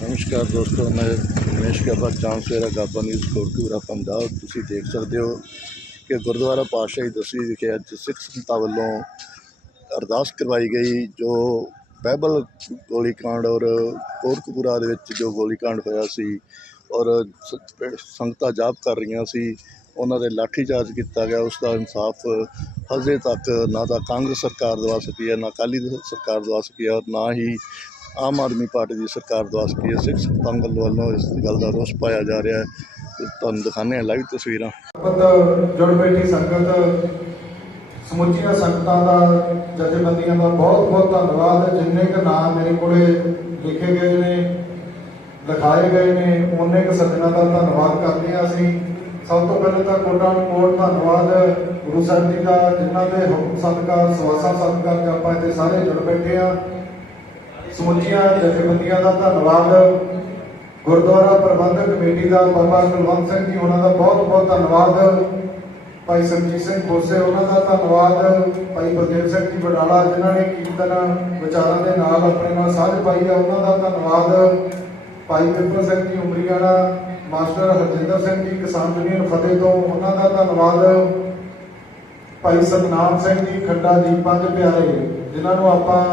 ਨਮਸਕਾਰ ਦੋਸਤੋ, ਮੈਂ ਰਮੇਸ਼ ਕਾਬਾ ਚਾਂਦ ਸਵੇਰਾ ਕਾਬਾ ਨਿਊਜ਼ ਕੋਟਕੂਰਾ ਪੰਜਾਬ। ਤੁਸੀਂ ਦੇਖ ਸਕਦੇ ਹੋ ਕਿ ਗੁਰਦੁਆਰਾ ਪਾਤਸ਼ਾਹੀ ਦਸਵੀਂ ਵਿਖੇ ਅੱਜ ਸਿੱਖ ਸੰਤਾਂ ਵੱਲੋਂ ਅਰਦਾਸ ਕਰਵਾਈ ਗਈ, ਜੋ ਬਾਈਬਲ ਗੋਲੀकांड ਔਰ ਕੋਟਕਪੂਰਾ ਦੇ ਵਿੱਚ ਜੋ ਗੋਲੀकांड ਹੋਇਆ ਸੀ ਔਰ ਸੰਗਤਾਂ ਜਾਪ ਕਰ ਰਹੀਆਂ ਸੀ, ਉਹਨਾਂ ਦੇ ਲਾਠੀਚਾਰਜ ਕੀਤਾ ਗਿਆ। ਉਸ ਦਾ ਇਨਸਾਫ ਹਜੇ ਤੱਕ ਨਾ ਤਾਂ ਕਾਂਗਰਸ ਸਰਕਾਰ ਦਵਾ ਸਕੀ ਹੈ, ਨਾ ਅਕਾਲੀ ਸਰਕਾਰ ਦਵਾ ਸਕੀ ਹੈ ਔਰ ਨਾ ਹੀ ਆਮ ਆਦਮੀ ਪਾਰਟੀ ਦੀ ਸਰਕਾਰ ਦਵਾ ਸਕੀ ਹੈ? ਸਿੱਖ ਸੰਗਤਾਂ ਵੱਲੋਂ ਇਸ ਗੱਲ ਦਾ ਰੋਸ ਪਾਇਆ ਜਾ ਰਿਹਾ ਹੈ। ਤੁਹਾਨੂੰ ਦਿਖਾਉਂਦੇ ਹਾਂ ਲਾਈਵ ਤਸਵੀਰਾਂ। ਸੰਗਤ ਜੁੜ ਬੈਠੀ ਸੰਗਤ, ਸਮੁੱਚੀਆਂ ਸੰਗਤਾਂ ਦਾ, ਜਥੇਬੰਦੀਆਂ ਦਾ ਬਹੁਤ ਬਹੁਤ ਧੰਨਵਾਦ। ਜਿੰਨੇ ਕੁ ਨਾਮ ਮੇਰੇ ਕੋਲੇ ਲਿਖੇ ਗਏ ਨੇ, ਲਿਖਾਏ ਗਏ ਨੇ ਉਹਨੇ ਕੁ ਸੱਜਣਾ ਦਾ ਧੰਨਵਾਦ ਕਰਦੇ ਹਾਂ ਅਸੀਂ। ਸਭ ਤੋਂ ਪਹਿਲਾਂ ਤਾਂ ਕੋਟਾਂ ਨੂੰ ਕੋਟ ਧੰਨਵਾਦ ਗੁਰੂ ਸਾਹਿਬ ਜੀ ਦਾ, ਜਿਨ੍ਹਾਂ ਦੇ ਹੁਕਮ ਸਦਕਾ ਸਵਾਸਾਂ ਸਦਕਾ ਆਪਾਂ ਇੱਥੇ ਸਾਰੇ ਜੁੜ ਬੈਠੇ ਆ ਸਮੁੱਚੀਆਂ ਜਥੇਬੰਦੀਆਂ ਦਾ ਧੰਨਵਾਦ। ਗੁਰਦੁਆਰਾ ਪ੍ਰਬੰਧਕ ਕਮੇਟੀ ਦਾ ਬਾਬਾ ਕੁਲਵੰਤ ਸਿੰਘ ਜੀ ਉਹਨਾਂ ਦਾ ਬਹੁਤ ਬਹੁਤ ਧੰਨਵਾਦ। ਭਾਈ ਸਰਜੀਤ ਸਿੰਘ ਖੋਸੇ ਉਹਨਾਂ ਦਾ ਧੰਨਵਾਦ। ਭਾਈ ਬਲਦੇਵ ਸਿੰਘ ਜੀ ਬਡਾਲਾ ਜਿਨ੍ਹਾਂ ਨੇ ਕੀਰਤਨ ਵਿਚਾਰਾਂ ਦੇ ਨਾਲ ਆਪਣੇ ਨਾਲ ਸਾਂਝ ਪਾਈ ਆ, ਉਹਨਾਂ ਦਾ ਧੰਨਵਾਦ। ਭਾਈ ਪਿੱਪਲ ਸਿੰਘ ਜੀ ਉਮਰੀਆਣਾ ਮਾਸਟਰ ਹਰਜਿੰਦਰ ਸਿੰਘ ਜੀ ਕਿਸਾਨ ਯੂਨੀਅਨ ਫਤਿਹ ਤੋਂ ਉਹਨਾਂ ਦਾ ਧੰਨਵਾਦ। ਭਾਈ ਸਤਨਾਮ ਸਿੰਘ ਜੀ ਖੰਡਾ ਜੀ ਪੰਜ ਪਿਆਰੇ, ਜਿਨ੍ਹਾਂ ਨੂੰ ਆਪਾਂ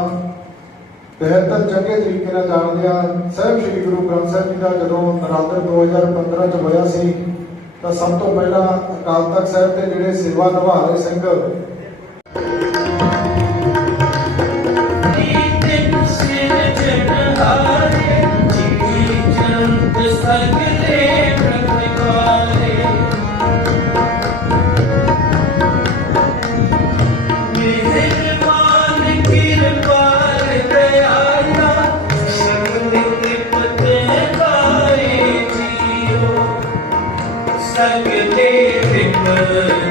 ਬਿਹਤਰ ਚੰਗੇ ਤਰੀਕੇ ਨਾਲ ਜਾਣਦੇ ਆ। ਸਾਹਿਬ ਸ੍ਰੀ ਗੁਰੂ ਗ੍ਰੰਥ ਸਾਹਿਬ ਜੀ ਦਾ ਜਦੋਂ ਨਰਾਦਰ 2015 ਚ ਹੋਇਆ ਸੀ, ਤਾਂ ਸਭ ਤੋਂ ਪਹਿਲਾਂ ਅਕਾਲ ਤਖਤ ਸਾਹਿਬ ਦੇ ਜਿਹੜੇ ਸੇਵਾ ਨਿਭਾ ਰਹੇ ਸਿੰਘ 네.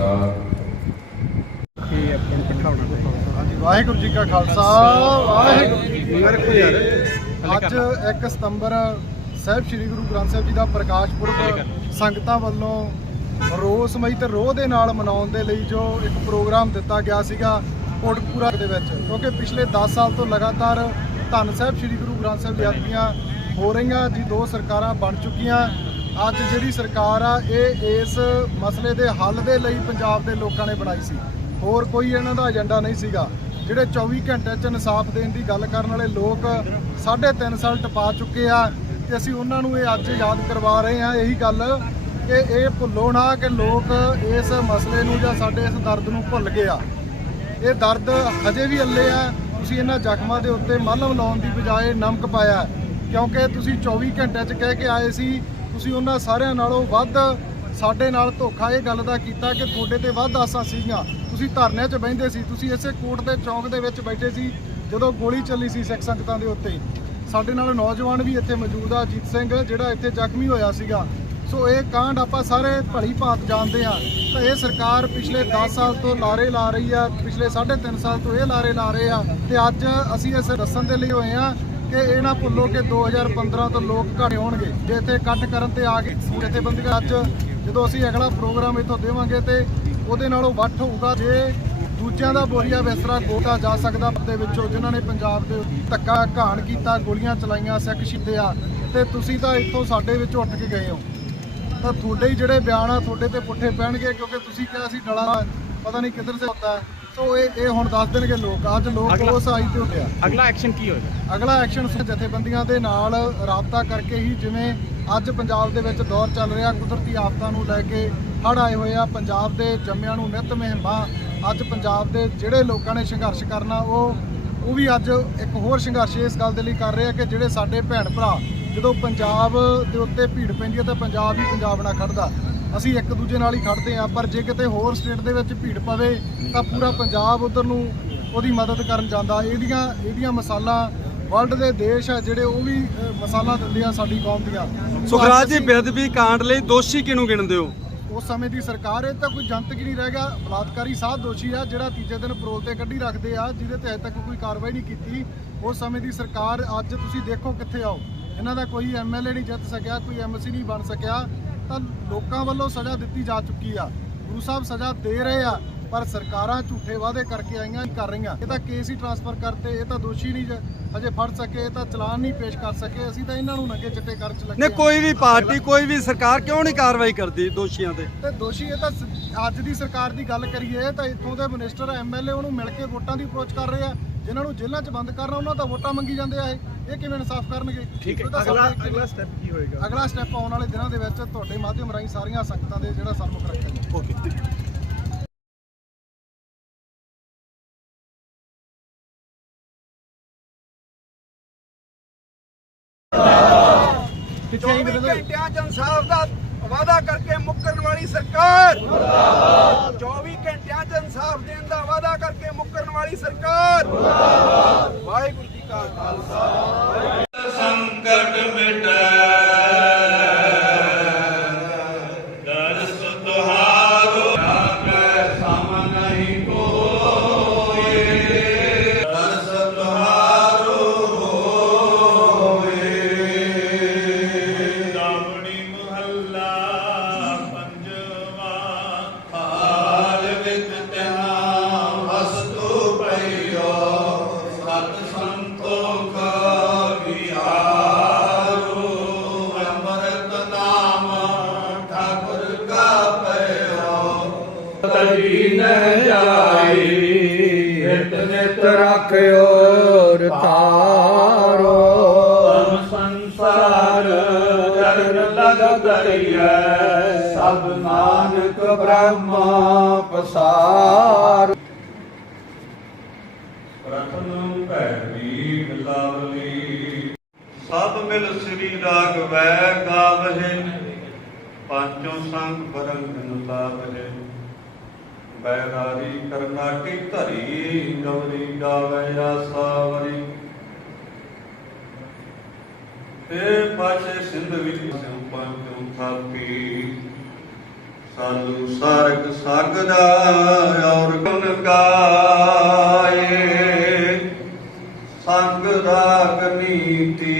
ਵਿਚਾਰ ਵਾਹਿਗੁਰੂ ਜੀ ਕਾ ਖਾਲਸਾ ਵਾਹਿਗੁਰੂ ਜੀ ਕੀ ਫਤਿਹ। ਅੱਜ 1 ਸਤੰਬਰ ਸਾਹਿਬ ਸ੍ਰੀ ਗੁਰੂ ਗ੍ਰੰਥ ਸਾਹਿਬ ਜੀ ਦਾ ਪ੍ਰਕਾਸ਼ ਪੁਰਬ ਸੰਗਤਾਂ ਵੱਲੋਂ ਰੋਸਮਈ ਤੇ ਰੋਹ ਦੇ ਨਾਲ ਮਨਾਉਣ ਦੇ ਲਈ ਜੋ ਇੱਕ ਪ੍ਰੋਗਰਾਮ ਦਿੱਤਾ ਗਿਆ ਸੀਗਾ ਕੋਟਕਪੂਰਾ ਦੇ ਵਿੱਚ ਕਿਉਂਕਿ ਪਿਛਲੇ 10 ਸਾਲ ਤੋਂ ਲਗਾਤਾਰ ਧੰਨ ਸਾਹਿਬ ਸ੍ਰੀ ਗੁਰੂ ਗ੍ਰੰਥ ਸਾਹਿਬ ਯਾਤਰੀਆਂ ਹੋ ਰਹੀਆਂ ਜੀ ਦੋ ਸਰਕਾਰਾਂ ਬਣ ਚੁੱਕੀਆਂ ਅੱਜ ਜਿਹੜੀ ਸਰਕਾਰ ਆ, ਇਹ ਇਸ ਮਸਲੇ ਦੇ ਹੱਲ ਦੇ ਲਈ ਪੰਜਾਬ ਦੇ ਲੋਕਾਂ ਨੇ ਬਣਾਈ ਸੀ। ਹੋਰ ਕੋਈ ਇਹਨਾਂ ਦਾ ਏਜੰਡਾ ਨਹੀਂ ਸੀਗਾ। ਜਿਹੜੇ 24 ਘੰਟੇ ਚ ਇਨਸਾਫ ਦੇਣ ਦੀ ਗੱਲ ਕਰਨ ਵਾਲੇ ਲੋਕ 3.5 ਸਾਲ ਟਪਾ ਚੁੱਕੇ ਆ ਤੇ ਅਸੀਂ ਉਹਨਾਂ ਨੂੰ ਇਹ ਅੱਜ ਯਾਦ ਕਰਵਾ ਰਹੇ ਆ ਇਹੀ ਗੱਲ ਕਿ ਇਹ ਭੁੱਲੋ ਨਾ ਕਿ ਲੋਕ ਇਸ ਮਸਲੇ ਨੂੰ ਜਾਂ ਸਾਡੇ ਇਸ ਦਰਦ ਨੂੰ ਭੁੱਲ ਗਏ ਆ। ਇਹ ਦਰਦ ਹਜੇ ਵੀ ਅੱਲੇ ਆ। ਤੁਸੀਂ ਇਹਨਾਂ ਜ਼ਖਮਾਂ ਦੇ ਉੱਤੇ ਮਲਮ ਲਾਉਣ ਦੀ ਬਜਾਏ ਨਮਕ ਪਾਇਆ। ਕਿਉਂਕਿ ਤੁਸੀਂ 24 ਘੰਟਿਆਂ 'ਚ ਕਹਿ ਕੇ ਆਏ ਸੀ ਤੁਸੀਂ ਉਹਨਾਂ ਸਾਰਿਆਂ ਨਾਲੋਂ ਵੱਧ ਸਾਡੇ ਨਾਲ ਧੋਖਾ ਇਹ ਗੱਲ ਦਾ ਕੀਤਾ ਕਿ ਤੁਹਾਡੇ ਤੇ ਵੱਧ ਆਸਾਂ ਸੀਗੀਆਂ। ਤੁਸੀਂ ਧਰਨਿਆਂ 'ਚ ਬਹਿੰਦੇ ਸੀ, ਤੁਸੀਂ ਇਸੇ ਕੋਟ ਦੇ ਚੌਂਕ ਦੇ ਵਿੱਚ ਬੈਠੇ ਸੀ, ਜਦੋਂ ਗੋਲੀ ਚੱਲੀ ਸੀ ਸਿੱਖ ਸੰਗਤਾਂ ਦੇ ਉੱਤੇ। ਸਾਡੇ ਨਾਲ ਨੌਜਵਾਨ ਵੀ ਇੱਥੇ ਮੌਜੂਦ ਆ ਜੀਤ ਸਿੰਘ, ਜਿਹੜਾ ਇੱਥੇ ਜ਼ਖਮੀ ਹੋਇਆ ਸੀਗਾ। ਸੋ ਇਹ ਕਾਂਡ ਆਪਾਂ ਸਾਰੇ ਭਲੀ ਭਾਂਤ ਜਾਣਦੇ ਆ ਤਾਂ ਇਹ ਸਰਕਾਰ ਪਿਛਲੇ 10 ਸਾਲ ਤੋਂ ਲਾਰੇ ਲਾ ਰਹੀ ਆ, ਪਿਛਲੇ 3.5 ਸਾਲ ਤੋਂ ਇਹ ਲਾਰੇ ਲਾ ਰਹੇ ਆ। ਤੇ ਅੱਜ ਅਸੀਂ ਇਸ ਦੱਸਣ ਦੇ ਲਈ ਹੋਏ ਆ ਕਿ ਇਹ ਨਾ ਭੁੱਲੋ ਕਿ 2015 ਤੋਂ ਲੋਕ ਘੜੇ ਹੋਣਗੇ ਜੇ ਇੱਥੇ ਇਕੱਠ ਕਰਨ ਤੇ ਆ ਗਏ ਜਥੇਬੰਦੀਆਂ ਅੱਜ ਜਦੋਂ ਅਸੀਂ ਅਗਲਾ ਪ੍ਰੋਗਰਾਮ ਇੱਥੋਂ ਦੇਵਾਂਗੇ ਤੇ ਉਹਦੇ ਨਾਲੋਂ ਵੱਟ ਹੋਊਗਾ, ਜੇ ਦੂਜਿਆਂ ਦਾ ਬੋਰੀਆ ਬਿਸਤਰਾ ਕੋਟਾ ਜਾ ਸਕਦਾ ਦੇ ਵਿੱਚੋਂ, ਜਿਨ੍ਹਾਂ ਨੇ ਪੰਜਾਬ ਦੇ ਧੱਕਾ ਘਾਣ ਕੀਤਾ, ਗੋਲੀਆਂ ਚਲਾਈਆਂ, ਸਿੱਖ ਸ਼ਹੀਦੇ ਆ ਤੇ ਤੁਸੀਂ ਤਾਂ ਇੱਥੋਂ ਸਾਡੇ ਵਿੱਚ ਉੱਠ ਕੇ ਗਏ ਹੋ। ਤਾਂ ਤੁਹਾਡੇ ਹੀ ਜਿਹੜੇ ਬਿਆਨ ਆ, ਤੁਹਾਡੇ ਤੇ ਪੁੱਠੇ ਪੈਣਗੇ, ਕਿਉਂਕਿ ਤੁਸੀਂ ਕਿਹਾ ਸੀ ਡਲਾ, ਪਤਾ ਨਹੀਂ ਕਿੱਧਰ ਸੇ ਹੁੰਦਾ। ਸੋ ਇਹ ਇਹ ਹੁਣ ਦੱਸ ਦੇਣਗੇ ਲੋਕ। ਅੱਜ ਲੋਕ ਉਸ ਆਈ ਤੇ ਉੱਠਿਆ। ਅਗਲਾ ਐਕਸ਼ਨ ਕੀ ਹੋਏਗਾ? ਅਗਲਾ ਐਕਸ਼ਨ ਜਥੇਬੰਦੀਆਂ ਦੇ ਨਾਲ ਰਾਬਤਾ ਕਰਕੇ ਹੀ ਜਿਵੇਂ ਅੱਜ ਪੰਜਾਬ ਦੇ ਵਿੱਚ ਦੌਰ ਚੱਲ ਰਿਹਾ ਕੁਦਰਤੀ ਆਫਤਾਂ ਨੂੰ ਲੈ ਕੇ ਹੜ੍ਹ ਆਏ ਹੋਏ ਆ ਪੰਜਾਬ ਦੇ ਜੰਮਿਆਂ ਨੂੰ ਨਿਤ ਮਹਿਮਾ ਅੱਜ ਪੰਜਾਬ ਦੇ ਜਿਹੜੇ ਲੋਕਾਂ ਨੇ ਸੰਘਰਸ਼ ਕਰਨਾ ਉਹ ਉਹ ਵੀ ਅੱਜ ਇੱਕ ਹੋਰ ਸੰਘਰਸ਼ ਇਸ ਗੱਲ ਦੇ ਲਈ ਕਰ ਰਹੇ ਆ ਕਿ ਜਿਹੜੇ ਸਾਡੇ ਭੈਣ ਭਰਾ ਜਦੋਂ ਪੰਜਾਬ ਦੇ ਉੱਤੇ ਭੀੜ ਪੈਂਦੀ ਹੈ ਤਾਂ ਪੰਜਾਬ ਹੀ ਪੰਜਾਬ ਨਾਲ ਖੜਦਾ ਅਸੀਂ ਇੱਕ ਦੂਜੇ ਨਾਲ ਹੀ ਖੜਦੇ ਆ ਪਰ ਜੇ ਕਿਤੇ ਹੋਰ ਸਟੇਟ ਦੇ ਵਿੱਚ ਭੀੜ ਪਵੇ ਤਾਂ ਪੂਰਾ ਪੰਜਾਬ ਉਧਰ ਨੂੰ ਉਹਦੀ ਮਦਦ ਕਰਨ ਜਾਂਦਾ। ਇਹਦੀਆਂ ਇਹਦੀਆਂ ਮਸਾਲਾ ਵਰਲਡ ਦੇ ਦੇਸ਼ ਆ ਜਿਹੜੇ ਉਹ ਵੀ ਮਸਾਲਾ ਦਿੰਦੇ ਆ ਸਾਡੀ ਕੌਮ ਦੀਆਂ। ਸੁਖਰਾਜ ਜੀ ਬੇਅਦਬੀ ਕਾਂਡ ਲਈ ਦੋਸ਼ੀ ਕਿਹਨੂੰ ਗਿਣਦੇ ਹੋ? ਉਸ ਸਮੇਂ ਦੀ ਸਰਕਾਰ ਇਹ ਤਾਂ ਕੋਈ ਜਨਤਕ ਹੀ ਨਹੀਂ ਰਹਿ ਗਿਆ ਬਲਾਤਕਾਰੀ ਸਾਧ ਦੋਸ਼ੀ ਆ ਜਿਹੜਾ ਤੀਜੇ ਦਿਨ ਪਰੋਲ ਤੇ ਕੱਢੀ ਰੱਖਦੇ ਆ ਜਿਹਦੇ ਤੇ ਅਜੇ ਤੱਕ ਕੋਈ ਕਾਰਵਾਈ ਨਹੀਂ ਕੀਤੀ। ਉਸ ਸਮੇਂ ਦੀ ਸਰਕਾਰ ਅੱਜ ਤੁਸੀਂ ਦੇਖੋ ਕਿੱਥੇ ਆਓ। ਇਹਨਾਂ ਦਾ ਕੋਈ ਐਮਐਲਏ ਨਹੀਂ ਜਿੱਤ ਸਕਿਆ ਕੋਈ ਐਮਸੀ ਨਹੀਂ ਬਣ ਸਕਿਆ। ਤਾਂ ਲੋਕਾਂ ਵੱਲੋਂ ਸਜ਼ਾ ਦਿੱਤੀ ਜਾ ਚੁੱਕੀ ਆ। ਗੁਰੂ ਸਾਹਿਬ ਸਜ਼ਾ ਦੇ ਰਹੇ ਆ ਪਰ ਸਰਕਾਰਾਂ ਝੂਠੇ ਵਾਅਦੇ ਕਰਕੇ ਆਈਆਂ ਕਰ ਰਹੀਆਂ। ਇਹ ਤਾਂ ਕੇਸ ਹੀ ਟ੍ਰਾਂਸਫਰ ਕਰਤੇ ਇਹ ਤਾਂ ਦੋਸ਼ੀ ਨਹੀਂ ਜ- ਹਜੇ ਫੜ ਸਕੇ ਇਹ ਤਾਂ ਚਲਾਨ ਨਹੀਂ ਪੇਸ਼ ਕਰ ਸਕੇ। ਅਸੀਂ ਤਾਂ ਇਹਨਾਂ ਨੂੰ ਨੰਗੇ ਚਿੱਟੇ ਕਰਨ ਚ ਲੱਗੇ ਨੇ। ਕੋਈ ਵੀ ਪਾਰਟੀ ਕੋਈ ਵੀ ਸਰਕਾਰ ਕਿਉਂ ਨਹੀਂ ਕਾਰਵਾਈ ਕਰਦੀ ਦੋਸ਼ੀਆਂ ਤੇ? ਤੇ ਦੋਸ਼ੀ ਇਹ ਤਾਂ ਅੱਜ ਦੀ ਸਰਕਾਰ ਦੀ ਗੱਲ ਕਰੀਏ ਤਾਂ ਇੱਥੋਂ ਦੇ ਮਿਨਿਸਟਰ ਐਮਐਲਏ ਉਹਨੂੰ ਮਿਲ ਕੇ ਵੋਟਾਂ ਦੀ ਅਪਰੋਚ ਕਰ ਰਹੇ ਆ। ਜਿਨ੍ਹਾਂ ਨੂੰ ਜੇਲ੍ਹਾਂ 'ਚ ਬੰਦ ਕਰਨਾ ਉਹਨਾਂ ਦਾ ਵੋਟਾਂ ਮੰਗੀ ਜਾਂਦੇ ਆ ਇਹ। ਇਹ ਕਿਵੇਂ ਇਨਸਾਫ ਕਰਨਗੇ? ਠੀਕ ਹੈ ਅਗਲਾ ਅਗਲਾ ਸਟੈਪ ਕੀ ਹੋਏਗਾ? ਅਗਲਾ ਸਟੈਪ ਆਉਣ ਵਾਲੇ ਦਿਨਾਂ ਦੇ ਵਿੱਚ ਤੁਹਾਡੇ ਮਾਧਿਅਮ ਰਾਹੀਂ ਸਾਰੀਆਂ ਸੰਗਤਾਂ ਦੇ ਜਿਹੜਾ ਸਨਮੁਖ ਰੱਖਿਆ ਓਕੇ 24 ਘੰਟਿਆਂ ਚ ਇਨਸਾਫ ਦਾ ਵਾਅਦਾ ਕਰਕੇ ਮੁੱਕਰਨ ਵਾਲੀ ਸਰਕਾਰ। 24 ਘੰਟਿਆਂ ਚ ਇਨਸਾਫ ਦੇਣ ਦਾ ਵਾਅਦਾ ਕਰਕੇ ਮੁੱਕਰਨ ਵਾਲੀ ਸਰਕਾਰ। ਵਾਹਿਗੁਰੂ ਜੀ ਕਾ ਖਾਲਸਾ। ਨਿਤ ਰੱਖਿਓ ਰਖਾਰੋ ਧਰਮ ਸੰਸਾਰ ਚਰਨ ਲਗ ਕਰੀਐ ਸਭ ਨਾਨਕ ਬ੍ਰਹਮਾ ਪਸਾਰ। ਪ੍ਰਥਮ ਭੈਰੀ ਮਿਲਾਵਲੀ ਸਭ ਮਿਲ ਸ੍ਰੀ ਰਾਗ ਵੈ ਗਾਵਹਿ। ਪੰਚੋ ਸੰਗ ਬਰੰਗ ਲਾਵਹਿ ਬੈਰਾਰੀ ਕਰਨਾਟੀ ਧਰੀ ਗਵਰੀ ਗਾਵੇ ਆਸਾਵਰੀ ਏ ਪਾਛੇ ਸਿੰਧ ਵਿੱਚ ਸਿਉ ਪੰਚੋ ਥਾਪੀ? ਸਾਲੂ ਸਾਰਗ ਸਾਗਦਾ ਔਰ ਗੁਣ ਗਾਏ। ਸੰਗ ਰਾਗ ਨੀਤੀ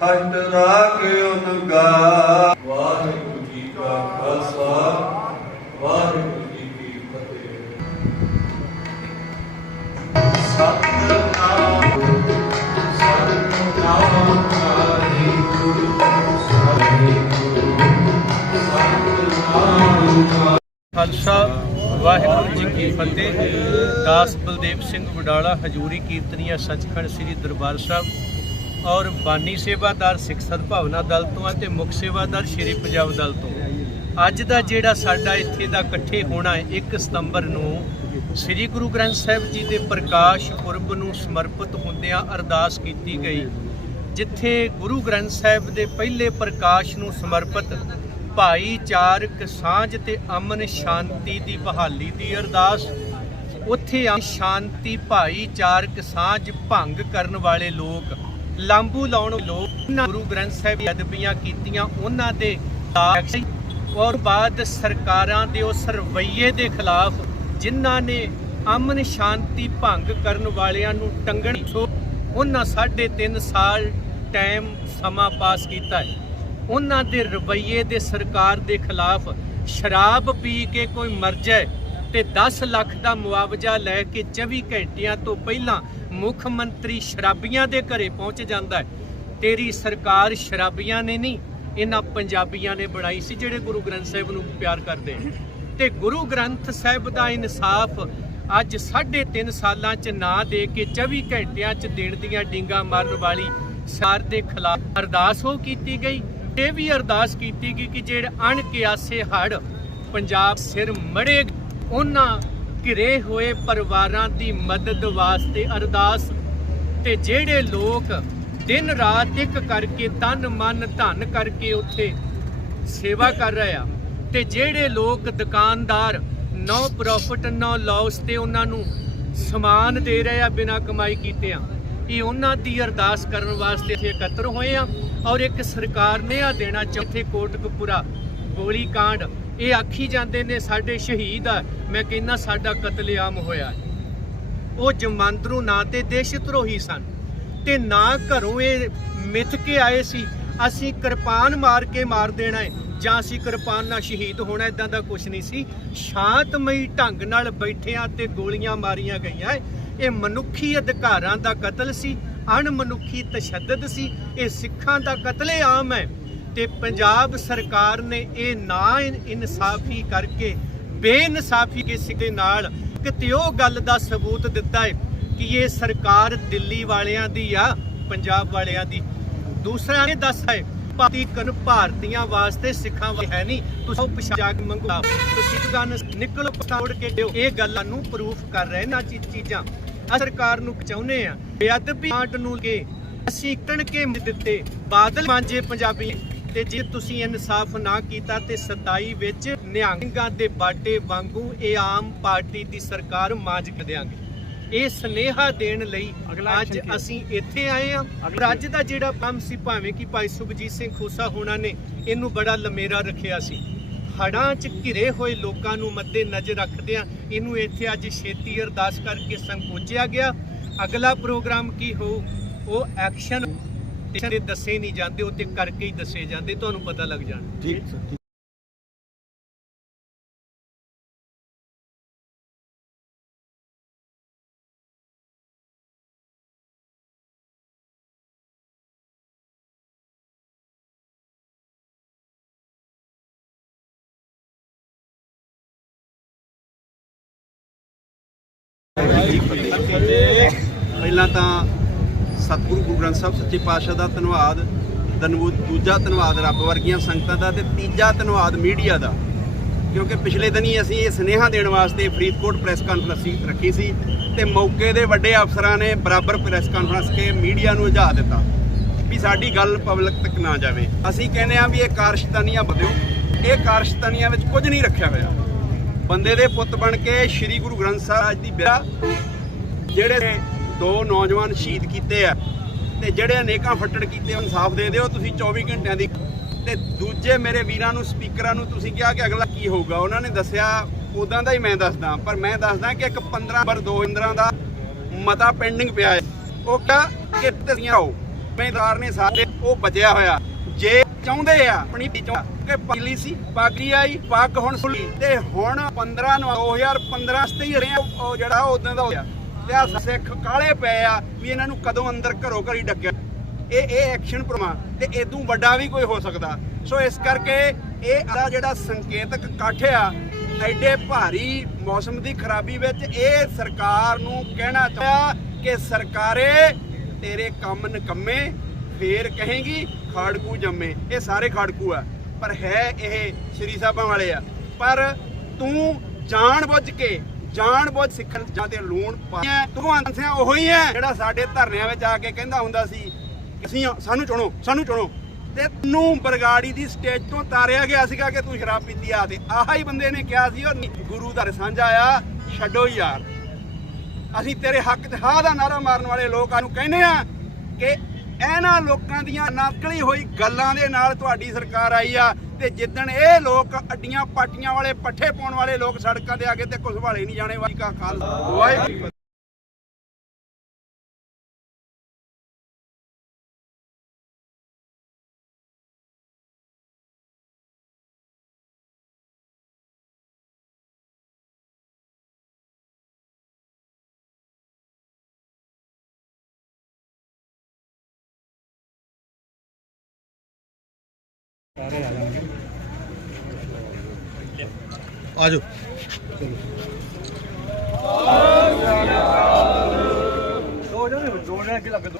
ਖਟ ਰਾਗ ਉਨਗਾ ਵਾਹਿਗੁਰੂ ਜੀ ਕਾ ਖਾਲਸਾ, ਵਾਹਿਗੁਰੂ ਜੀ ਕੀ ਫਤਿਹ। ਸਤਨਾਮ ਸਤਨਾਮ ਵਾਹਿਗੁਰੂ ਵਾਹਿਗੁਰੂ ਸਤਨਾਮ ਖਾਲਸਾ, ਵਾਹਿਗੁਰੂ ਜੀ ਕੀ ਫਤਿਹ। ਦਾਸ ਬਲਦੇਵ ਸਿੰਘ ਵਡਾਲਾ ਹਜੂਰੀ ਕੀਰਤਨੀਆ ਸੱਚਖੰਡ ਸ੍ਰੀ ਦਰਬਾਰ ਸਾਹਿਬ। ਔਰ ਬਾਨੀ ਸੇਵਾਦਾਰ ਸਿੱਖ ਸਦਭਾਵਨਾ ਦਲ ਤੋਂ ਅਤੇ ਮੁੱਖ ਸੇਵਾਦਾਰ ਸ਼੍ਰੀ ਪੰਜਾਬ ਦਲ ਤੋਂ। ਅੱਜ ਦਾ ਜਿਹੜਾ ਸਾਡਾ ਇੱਥੇ ਦਾ ਇਕੱਠੇ ਹੋਣਾ ਹੈ 1 ਸਤੰਬਰ ਨੂੰ, ਸ੍ਰੀ ਗੁਰੂ ਗ੍ਰੰਥ ਸਾਹਿਬ ਜੀ ਦੇ ਪ੍ਰਕਾਸ਼ ਪੁਰਬ ਨੂੰ ਸਮਰਪਿਤ ਹੁੰਦਿਆਂ ਅਰਦਾਸ ਕੀਤੀ ਗਈ, ਜਿੱਥੇ ਗੁਰੂ ਗ੍ਰੰਥ ਸਾਹਿਬ ਦੇ ਪਹਿਲੇ ਪ੍ਰਕਾਸ਼ ਨੂੰ ਸਮਰਪਿਤ ਭਾਈਚਾਰਕ ਸਾਂਝ ਤੇ ਅਮਨ ਸ਼ਾਂਤੀ ਦੀ ਬਹਾਲੀ ਦੀ ਅਰਦਾਸ, ਉੱਥੇ ਆ ਸ਼ਾਂਤੀ, ਭਾਈਚਾਰਕ ਸਾਂਝ ਭੰਗ ਕਰਨ ਵਾਲੇ ਲੋਕ ਲਾਂਬੂ ਲਾਉਣ ਲੋਕ ਗੁਰੂ ਗ੍ਰੰਥ ਸਾਹਿਬ ਅਦਬੀਆਂ ਕੀਤੀਆਂ, ਉਹਨਾਂ ਦੇ ਔਰ ਬਾਅਦ ਸਰਕਾਰਾਂ ਦੇ ਉਸ ਰਵੱਈਏ ਦੇ ਖਿਲਾਫ ਜਿਨ੍ਹਾਂ ਨੇ ਅਮਨ ਸ਼ਾਂਤੀ ਭੰਗ ਕਰਨ ਵਾਲਿਆਂ ਨੂੰ ਟੰਗਣ ਸੋ ਉਹਨਾਂ ਸਾਢੇ ਤਿੰਨ ਸਾਲ ਟਾਈਮ ਸਮਾਂ ਪਾਸ ਕੀਤਾ ਹੈ। ਉਹਨਾਂ ਦੇ ਰਵਈਏ ਦੇ ਸਰਕਾਰ ਦੇ ਖਿਲਾਫ ਸ਼ਰਾਬ ਪੀ ਕੇ ਕੋਈ ਮਰ ਜਾਏ ਤੇ 10 ਲੱਖ ਦਾ ਮੁਆਵਜ਼ਾ ਲੈ ਕੇ 24 ਘੰਟਿਆਂ ਤੋਂ ਪਹਿਲਾਂ ਮੁੱਖ ਮੰਤਰੀ ਸ਼ਰਾਬੀਆਂ ਦੇ ਘਰੇ ਪਹੁੰਚ ਜਾਂਦਾ ਹੈ। ਤੇਰੀ ਸਰਕਾਰ ਸ਼ਰਾਬੀਆਂ ਨੇ ਨਹੀਂ, ਇਹਨਾਂ ਪੰਜਾਬੀਆਂ ਨੇ ਬਣਾਈ ਸੀ ਜਿਹੜੇ ਗੁਰੂ ਗ੍ਰੰਥ ਸਾਹਿਬ ਨੂੰ ਪਿਆਰ ਕਰਦੇ ਤੇ ਗੁਰੂ ਗ੍ਰੰਥ ਸਾਹਿਬ ਦਾ ਇਨਸਾਫ ਅੱਜ 3.5 ਸਾਲਾਂ ਚ ਨਾ ਦੇ ਕੇ 24 ਘੰਟਿਆਂ ਚ ਦੇਣ ਦੀਆਂ ਡਿੰਗਾ ਮਾਰਨ ਵਾਲੀ ਸਾਰ ਦੇ ਖਿਲਾਫ ਅਰਦਾਸ ਹੋ ਕੀਤੀ ਗਈ। ਇਹ ਵੀ ਅਰਦਾਸ ਕੀਤੀ ਗਈ ਕਿ ਜਿਹੜੇ ਅਣਕਿਆਸੇ ਹੜ ਪੰਜਾਬ ਸਿਰ ਮੜੇ ਉਹਨਾਂ ਘਿਰੇ ਹੋਏ ਪਰਿਵਾਰਾਂ ਦੀ ਮਦਦ ਵਾਸਤੇ ਅਰਦਾਸ ਤੇ ਜਿਹੜੇ ਲੋਕ ਦਿਨ ਰਾਤ ਇੱਕ ਕਰਕੇ ਤਨ ਮਨ ਧਨ ਕਰਕੇ ਉੱਥੇ ਸੇਵਾ ਕਰ ਰਹੇ ਆ ਤੇ ਜਿਹੜੇ ਲੋਕ ਦੁਕਾਨਦਾਰ ਨੋ ਪ੍ਰੋਫਿਟ ਨੋ ਲਾਸ ਤੇ ਉਹਨਾਂ ਨੂੰ ਸਮਾਨ ਦੇ ਰਹੇ ਆ ਬਿਨਾਂ ਕਮਾਈ ਕੀਤੇ ਆ, ਇਹ ਉਹਨਾਂ ਦੀ ਅਰਦਾਸ ਕਰਨ ਵਾਸਤੇ ਇੱਥੇ ਇਕੱਤਰ ਹੋਏ ਆ ਔਰ ਇੱਕ ਸਰਕਾਰ ਨੇ ਆ ਦੇਣਾ ਚੌਥੇ ਕੋਟਕਪੂਰਾ ਗੋਲੀ ਕਾਂਡ ਇਹ ਆਖੀ ਜਾਂਦੇ ਨੇ, ਸਾਡੇ ਸ਼ਹੀਦ ਆ। ਮੈਂ ਕਹਿੰਦਾ, ਸਾਡਾ ਕਤਲੇਆਮ ਹੋਇਆ ਉਹ ਜਮਾਂਦਰੂ ਨਾ ਤੇ ਦੇਸ਼ ਧਰੋਹੀ ਸਨ ਤੇ ਨਾ ਘਰੋਂ ਇਹ ਮਿੱਥ ਕੇ ਆਏ ਸੀ। ਅਸੀਂ ਕਿਰਪਾਨ ਮਾਰ ਕੇ ਮਾਰ ਦੇਣਾ ਹੈ ਜਾਂ ਅਸੀਂ ਕਿਰਪਾਨ ਨਾਲ ਸ਼ਹੀਦ ਹੋਣਾ ਇਦਾਂ ਦਾ ਕੁਝ ਨਹੀਂ ਸੀ। ਸ਼ਾਂਤਮਈ ਢੰਗ ਨਾਲ ਬੈਠਿਆਂ ਤੇ ਗੋਲੀਆਂ ਮਾਰੀਆਂ ਗਈਆਂ ਹੈ। ਇਹ ਮਨੁੱਖੀ ਅਧਿਕਾਰਾਂ ਦਾ ਕਤਲ ਸੀ, ਅਣਮਨੁੱਖੀ ਤਸ਼ੱਦਦ ਸੀ। ਇਹ ਸਿੱਖਾਂ ਦਾ ਕਤਲੇਆਮ ਹੈ। ਤੇ ਪੰਜਾਬ ਸਰਕਾਰ ਨੇ ਇਹ ਨਾ ਇਨਸਾਫੀ ਕਰਕੇ, ਬੇਇਨਸਾਫੀ ਕਿਸੇ ਦੇ ਨਾਲ ਕਿਤੇ ਉਹ ਗੱਲ ਦਾ ਸਬੂਤ ਦਿੱਤਾ ਹੈ ਕਿ ਇਹ ਸਰਕਾਰ ਦਿੱਲੀ ਵਾਲਿਆਂ ਦੀ ਆ, ਪੰਜਾਬ ਵਾਲਿਆਂ ਦੀ। ਦੂਸਰਾ ਇਹ ਦੱਸ ਹੈ, ਭਾਰਤੀ ਕਨ ਭਾਰਤੀਆਂ ਵਾਸਤੇ ਸਿੱਖਾਂ ਵਾਸਤੇ ਹੈ ਨਹੀਂ। ਤੁਸੀਂ ਉਹ ਪਛਾਣ ਮੰਗੋ ਤੁਸੀਂ ਇੱਕ ਗੱਲ ਨਿਕਲੋ ਕੇ ਦਿਓ। ਇਹ ਗੱਲਾਂ ਨੂੰ ਪ੍ਰੂਫ ਕਰ ਰਹੇ ਨਾ ਚੀਜ਼ਾਂ। ਸਰਕਾਰ ਨੂੰ ਚਾਹੁੰਦੇ ਆ। ਬੇਅਦਬੀ ਆਟ ਨੂੰ ਕੇ ਅਸੀਂ ਟਣਕੇ ਦਿੱਤੇ। ਬਾਦਲ ਮਾਂਜੇ ਪੰਜਾਬੀ। ਤੇ ਜੇ ਤੁਸੀਂ ਇਨਸਾਫ ਨਾ ਕੀਤਾ ਤੇ 27 ਵਿੱਚ ਨਿਹੰਗਾਂ ਦੇ ਬਾਟੇ ਵਾਂਗੂ ਇਹ ਆਮ ਪਾਰਟੀ ਦੀ ਸਰਕਾਰ ਮਾਂਜ ਕੇ ਦਿਆਂਗੇ। ਇਹ ਸਨੇਹਾ ਦੇਣ ਲਈ ਅੱਜ ਅਸੀਂ ਇੱਥੇ ਆਏ ਆ ਅੱਜ ਦਾ ਜਿਹੜਾ ਕੰਮ ਸੀ ਭਾਵੇਂ ਕਿ ਭਾਈ ਸੁਖਜੀਤ ਸਿੰਘ ਖੋਸਾ ਹੋਣਾ ਨੇ ਇਹਨੂੰ ਬੜਾ ਲਮੇਰਾ ਰੱਖਿਆ ਸੀ। ਹੜਾਂ 'ਚ ਘਿਰੇ ਹੋਏ ਲੋਕਾਂ ਨੂੰ ਮੱਦੇ ਨਜ਼ਰ ਰੱਖਦਿਆਂ ਇਹਨੂੰ ਇੱਥੇ ਅੱਜ ਛੇਤੀ ਅਰਦਾਸ ਕਰਕੇ ਸੰਕੋਚਿਆ ਗਿਆ। ਅਗਲਾ ਪ੍ਰੋਗਰਾਮ ਕੀ ਹੋਊ? ਉਹ ਐਕਸ਼ਨ ਤੇ ਦੱਸੇ ਨਹੀਂ ਜਾਂਦੇ ਉਹ ਤੇ ਕਰਕੇ ਹੀ ਦੱਸੇ ਜਾਂਦੇ ਤੁਹਾਨੂੰ ਪਤਾ ਲੱਗ ਜਾਣਾ। ਠੀਕ ਪਹਿਲਾਂ ਤਾਂ ਸਤਿਗੁਰੂ ਗੁਰੂ ਗ੍ਰੰਥ ਸਾਹਿਬ ਸੱਚੇ ਪਾਤਸ਼ਾਹ ਦਾ ਧੰਨਵਾਦ ਦਨਵੂ- ਦੂਜਾ ਧੰਨਵਾਦ ਰੱਬ ਵਰਗੀਆਂ ਸੰਗਤਾਂ ਦਾ ਤੇ ਤੀਜਾ ਧੰਨਵਾਦ ਮੀਡੀਆ ਦਾ। ਕਿਉਂਕਿ ਪਿਛਲੇ ਦਿਨੀ ਅਸੀਂ ਇਹ ਸੁਨੇਹਾ ਦੇਣ ਵਾਸਤੇ ਫਰੀਦਕੋਟ ਪ੍ਰੈਸ ਕਾਨਫਰੰਸ ਰੱਖੀ ਸੀ ਤੇ ਮੌਕੇ ਦੇ ਵੱਡੇ ਅਫਸਰਾਂ ਨੇ ਬਰਾਬਰ ਪ੍ਰੈਸ ਕਾਨਫਰੰਸ ਕੇ ਮੀਡੀਆ ਨੂੰ ਇਜਾਜ਼ਤ ਦਿੱਤਾ ਵੀ ਸਾਡੀ ਗੱਲ ਪਬਲਿਕ ਤੱਕ ਨਾ ਜਾਵੇ। ਅਸੀਂ ਕਹਿੰਦੇ ਆ ਵੀ ਇਹ ਕਾਰਸ਼ਤਾਨੀਆਂ ਬਦਿਓ, ਇਹ ਕਾਰਸ਼ਤਾਨੀਆਂ ਵਿੱਚ ਕੁਝ ਨਹੀਂ ਰੱਖਿਆ ਹੋਇਆ। ਬੰਦੇ ਦੇ ਪੁੱਤ ਬਣ ਕੇ ਸ੍ਰੀ ਗੁਰੂ ਗ੍ਰੰਥ ਸਾਹਿਬ ਦੀ ਬਿਆ ਜਿਹੜੇ ਦੋ ਨੌਜਵਾਨ ਸ਼ਹੀਦ ਕੀਤੇ ਆ। ਤੇ ਜਿਹੜੇ ਅਨੇਕਾਂ ਫੱਟੜ ਕੀਤੇ ਇਨਸਾਫ ਦੇ ਦਿਓ ਤੁਸੀਂ 24 ਘੰਟਿਆਂ ਦੀ। ਤੇ ਦੂਜੇ ਮੇਰੇ ਵੀਰਾਂ ਨੂੰ, ਸਪੀਕਰਾਂ ਨੂੰ ਤੁਸੀਂ ਕਿਹਾ ਕਿ ਅਗਲਾ ਕੀ ਹੋਊਗਾ, ਉਹਨਾਂ ਨੇ ਦੱਸਿਆ, ਉਦਾਂ ਦਾ ਹੀ ਮੈਂ ਦੱਸਦਾ, ਪਰ ਮੈਂ ਦੱਸਦਾ ਕਿ ਇੱਕ 15 ਨੰਬਰ 2 ਦਾ ਮਤਾ ਪੈਂਡਿੰਗ ਪਿਆ ਹੈ। ਉਹ ਕਹਾ ਕਿ ਤਸੀਆਂ ਆਓ ਉਮੀਦਵਾਰ ਨੇ ਸਾਰੇ ਉਹ ਬਚਿਆ ਹੋਇਆ। ਜੇ ਚਾਹੁੰਦੇ ਆ, ਆਪਣੀ ਵਿੱਚੋਂ ਕਿ ਪਗਲੀ ਸੀ ਪਾਗਰੀ ਆਈ, ਪੱਗ ਹੁਣ ਸੁਲੀ ਤੇ ਹੁਣ 15 ਨੂੰ 2015 ਸਤੇ ਹੀ ਰਿਹਾ ਉਹ ਜਿਹੜਾ ਉਦੋਂ ਦਾ ਹੋਇਆ। ਤੇ ਆ ਸਿੱਖ ਕਾਲੇ ਪਏ ਆ ਵੀ ਇਹਨਾਂ ਨੂੰ ਕਦੋਂ ਅੰਦਰ ਘਰੋਂ ਘਰੀ ਡੱਕਿਆ। ਇਹ ਇਹ ਐਕਸ਼ਨ ਪ੍ਰਮਾ ਤੇ ਇਦੋਂ ਵੱਡਾ ਵੀ ਕੋਈ ਹੋ ਸਕਦਾ। ਸੋ ਇਸ ਕਰਕੇ ਇਹ ਆ ਜਿਹੜਾ ਸੰਕੇਤਕ ਇਕੱਠ ਆ, ਐਡੇ ਭਾਰੀ ਮੌਸਮ ਦੀ ਖਰਾਬੀ ਵਿੱਚ ਇਹ ਸਰਕਾਰ ਨੂੰ ਕਹਿਣਾ ਚਾਹਿਆ ਕਿ ਸਰਕਾਰੇ ਤੇਰੇ ਕੰਮ ਨਕੰਮੇ, ਫੇਰ ਕਹੇਗੀ ਖਾੜਕੂ ਜੰਮੇ। ਇਹ ਸਾਰੇ ਖਾੜਕੂ ਆ, ਪਰ ਹੈ ਇਹ ਸ਼੍ਰੀ ਸਾਹਿਬਾਂ ਵਾਲੇ ਆ। ਪਰ ਤੂੰ ਜਾਣ ਬੁੱਝ ਕੇ ਜਾਣ ਬੁੱਝ ਸਿੱਖਣ ਜਾਂ ਤੇ ਲੂਣ ਪਾਇਆ ਭਗਵੰਤ ਸਿੰਘ ਉਹੀ ਹੈ ਜਿਹੜਾ ਸਾਡੇ ਧਰਨਿਆਂ ਵਿੱਚ ਆ ਕੇ ਕਹਿੰਦਾ ਹੁੰਦਾ ਸੀ ਅਸੀਂ ਸਾਨੂੰ ਚੁਣੋ ਸਾਨੂੰ ਚੁਣੋ। ਤੇ ਨੂੰ ਬਰਗਾੜੀ ਦੀ ਸਟੇਜ ਤੋਂ ਤਾਰਿਆ ਗਿਆ ਸੀਗਾ ਕਿ ਤੂੰ ਸ਼ਰਾਬ ਪੀਤੀ ਆ ਤੇ ਆਹਾ ਹੀ ਬੰਦੇ ਨੇ ਕਿਹਾ ਸੀ, ਉਹ ਗੁਰੂ ਦਾ ਸਾਂਝਾ ਆ ਛੱਡੋ ਯਾਰ। ਅਸੀਂ ਤੇਰੇ ਹੱਕ 'ਚ ਹਾਂ ਦਾ ਨਾਰਾ ਮਾਰਨ ਵਾਲੇ ਲੋਕਾਂ ਨੂੰ ਕਹਿੰਦੇ ਆ ਕਿ ਇਹਨਾਂ ਲੋਕਾਂ ਦੀਆਂ ਨਕਲੀ ਹੋਈ ਗੱਲਾਂ ਦੇ ਨਾਲ ਤੁਹਾਡੀ ਸਰਕਾਰ ਆਈ ਆ ਤੇ ਜਿੱਦਣ ਇਹ ਲੋਕ ਅੱਡੀਆਂ ਪਾਟੀਆਂ ਵਾਲੇ ਪੱਠੇ ਪਾਉਣ ਵਾਲੇ ਲੋਕ ਸੜਕਾਂ ਤੇ ਆ ਕੇ ਤੇ ਕੁਝ ਵਾਲੇ ਨਹੀਂ ਜਾਣੇ, ਵਾਹਿਗੁਰੂ ਕਾ ਖਾਲਸਾ। ਵਾਹਿਗੁਰੂ ਜੀ ਕੀ ਫਤਿਹ। ਆਜੋ ਦੋ ਜਣੇ ਦੋ ਜਣੇ ਅੱਗੇ ਲੱਗ ਦੋ